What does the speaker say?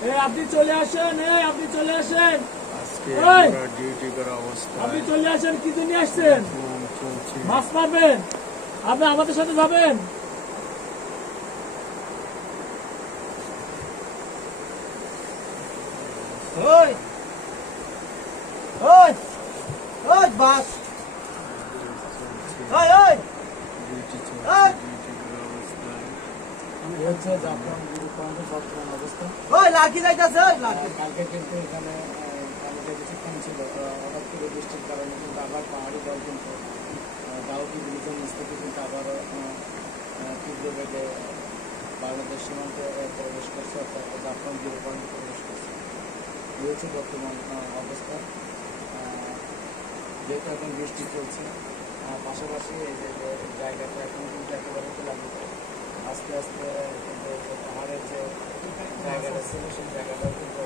আপনি চলে আসেন, আপনি চলে আসেন, আজকে আমরা ডিউটি করা অবস্থায় আপনি চলে আসেন। কিছু নিয়ে আসছেন? চলছে। মাছ মারবেন? আপনি আমাদের সাথে যাবেন? ওই ওই ওই বাস ওই ওই ডিউটি চলছে, ওই ডিউটি করা অবস্থায় হচ্ছে জাফলং ভিউ পয়েন্টের বর্তমান অবস্থা। ওই লাঠি যাইতাছে ওই লাঠি। কালকে কিন্তু এখানে কালকে কিছুক্ষণ ছিল, হঠাৎ করে বৃষ্টির কারণে কিন্তু আবার পাহাড়ি জল কিন্তু দাউকি ব্রিজের নিচ থেকে কিন্তু আবারও তীব্র বেগে বাংলাদেশ সীমান্তে প্রবেশ করছে, অর্থাৎ জাফলং ভিউ পয়েন্টে প্রবেশ করছে। এই হচ্ছে বর্তমান অবস্থা। যেহেতু এখন বৃষ্টি চলছে, পাশাপাশি এই যে জায়গাটা এখন কিন্তু একেবারে প্লাবিত। আস্তে আস্তে কিন্তু পাহাড়ের যে জায়গাটা ছিল সেই জায়গাটাও কিন্তু